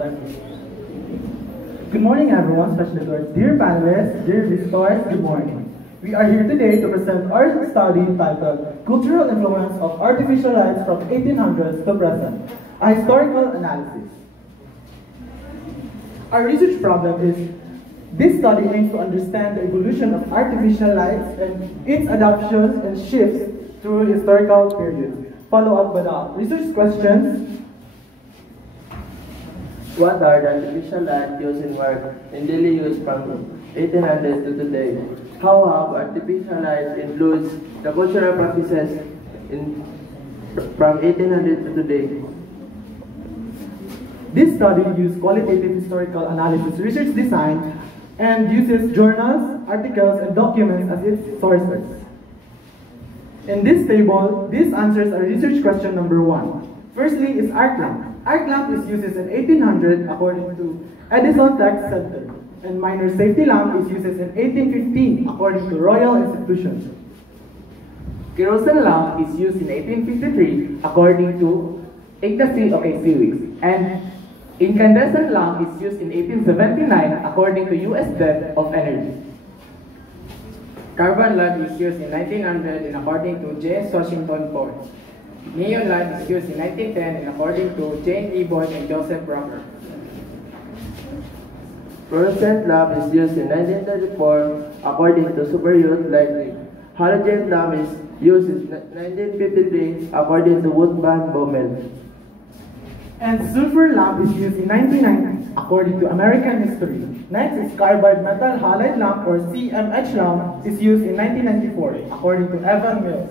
Good morning, everyone, especially to our dear panelists, dear visitors, good morning. We are here today to present our study titled Cultural Influence of Artificial Lights from 1800s to Present, a historical analysis. Our research problem is, this study aims to understand the evolution of artificial lights and its adoptions and shifts through historical periods. Follow up with the research questions. What are the artificial lights used in work in daily use from 1800 to today? How have artificial lights influenced the cultural practices from 1800 to today? This study uses qualitative historical analysis research design and uses journals, articles, and documents as its sources. In this table, this answers our research question number 1. Firstly is arc lamp. Arc lamp is used in 1800 according to Edison Tech Center, and minor safety lamp is used in 1815 according to Royal Institution. Kerosene lamp is used in 1853 according to Ignacy Okasiewicz, and incandescent lamp is used in 1879 according to U.S. Dept of Energy. Carbon light is used in 1900 and according to J.S. Washington Ford. Neon light is used in 1910 and according to Jane E. Boyd and Joseph Rocker. Fluorescent lamp is used in 1934 according to Super Youth Lighting. Halogen lamp is used in 1953 according to Woodman Baumel. And sulfur lamp is used in 1990 according to American history. Next is carbide metal halide lamp or CMH lamp is used in 1994 according to Evan Mills.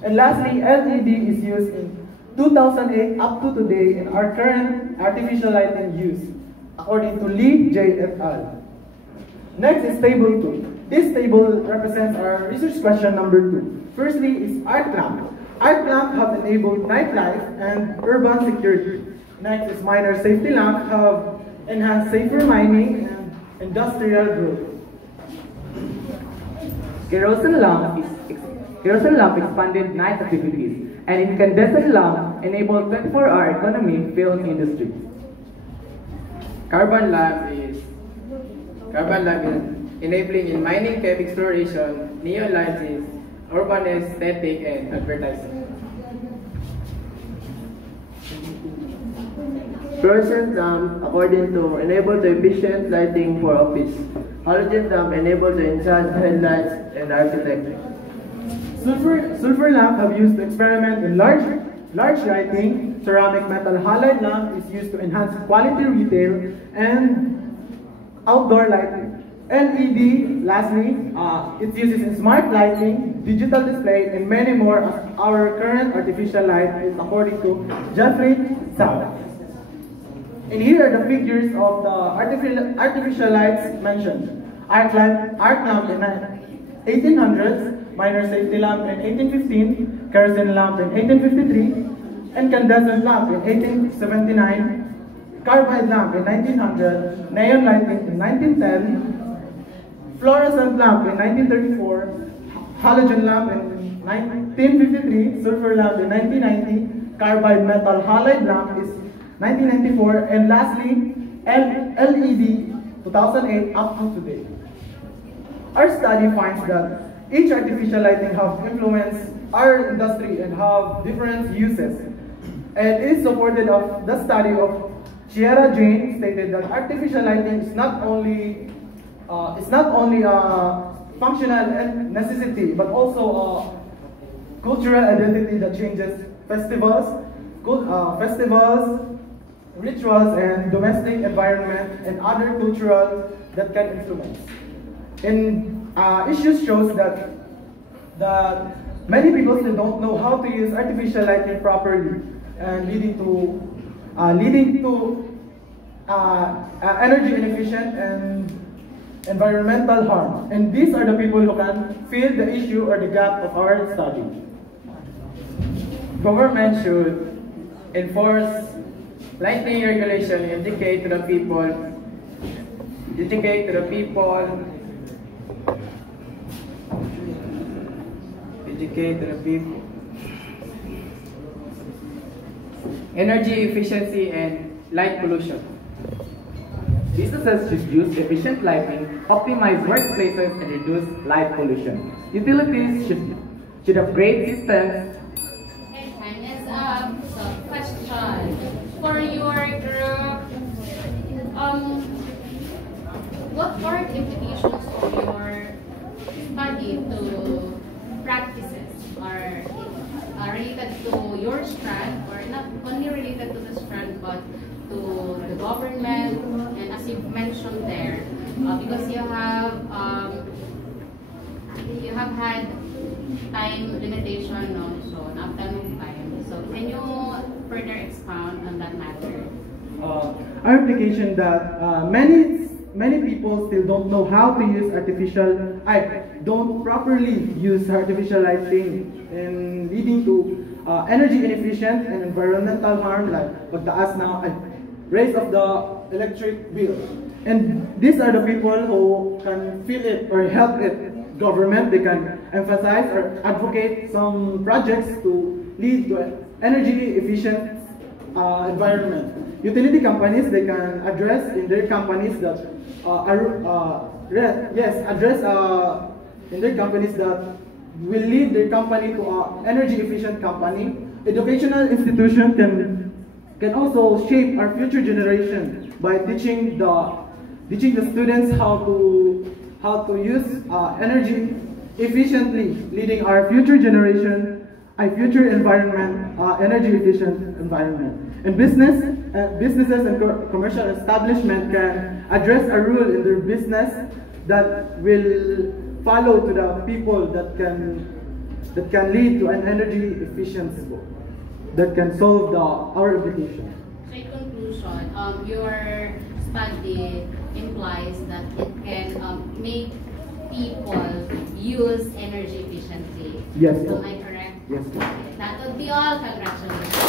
And lastly, LED is used in 2008 up to today in our current artificial lighting use according to Lee J. et al. Next is table 2. This table represents our research question number 2. Firstly is arc lamp. Arc lamp have enabled nightlife and urban security. Next is minor safety lamp have enhanced safer mining and industrial growth. Kerosene lamp expanded night activities, and incandescent lamp enabled 24-hour economy film industry. Carbon lab is enabling in mining cave exploration. Neon lights is urban aesthetic and advertising. Fluorescent lamp, according to, enable the efficient lighting for office. Halogen lamp enable the enhance headlights and architecture. Sulfur lamp have used to experiment in large lighting. Ceramic metal halide lamp is used to enhance quality retail and outdoor lighting. LED, lastly, it uses in smart lighting, digital display, and many more as our current artificial light is according to Jeffrey Sauer. And here are the figures of the artificial lights mentioned. Arc lamp in 1800s, minor safety lamp in 1815, kerosene lamp in 1853, incandescent lamp in 1879, carbide lamp in 1900, neon lighting in 1910, fluorescent lamp in 1934, halogen lamp in 1953, sulfur lamp in 1990, carbide metal halide lamp is 1994, and lastly, LED 2008 up to today. Our study finds that each artificial lighting have influenced our industry and have different uses. And it is supported of the study of Chiara Jane stated that artificial lighting is not only a functional necessity, but also a cultural identity that changes festivals, rituals, and domestic environment, and other cultural that can influence. And issues shows that many people still don't know how to use artificial lighting properly, and leading to energy inefficient and environmental harm. And these are the people who can fill the issue or the gap of our study. Government should enforce lighting regulation and educate to the people energy efficiency and light pollution. Businesses should use efficient lighting, optimize workplaces, and reduce light pollution. Utilities should upgrade systems. Okay, time is up. So, question for your group. What are the implications of your study to practices are related to your strand, or not only related to the strand, but to the government, and as you've mentioned there, because you have had time limitation, no? So not time. So can you further expound on that matter? Our application that many people still don't know how to use don't properly use artificial lighting, and leading to energy inefficient and environmental harm like pagtaas na raise of the electric bill. And these are the people who can feel it or help it. Government, they can emphasize or advocate some projects to lead to energy efficient environment. Utility companies, they can address in their companies that in their companies that will lead their company to an energy efficient company. Educational institution can also shape our future generation by teaching the students how to use energy efficiently, leading our future generation a future environment, energy efficient environment. And businesses and commercial establishment can address a rule in their business that will follow to the people that can lead to an energy efficiency that can solve our application. So in conclusion, your study implies that it can make people use energy efficiently. Yes. Am I correct? Yes. That would be all. Congratulations.